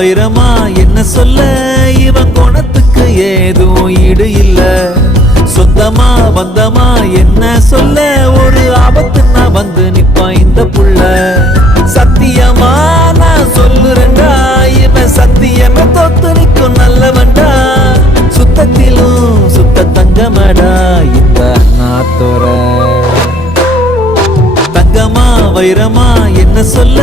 வைரமா என்ன சொல்ல, இவன் குணத்துக்கு ஏதும் ஈடு இல்ல. சொந்தமா பந்தமா என்ன சொல்ல, ஒரு ஆபத்துன்னா வந்து நிப்பான் இந்த புள்ள. சத்தியமா நான் சொல்லுறேன்டா, இவன் சத்தியமே தோத்து நிற்கும் நல்லவன்டா. சுத்தத்திலும் சுத்த தங்கமடா இந்த நாத்தோர. தங்கமா வைரமா என்ன சொல்ல,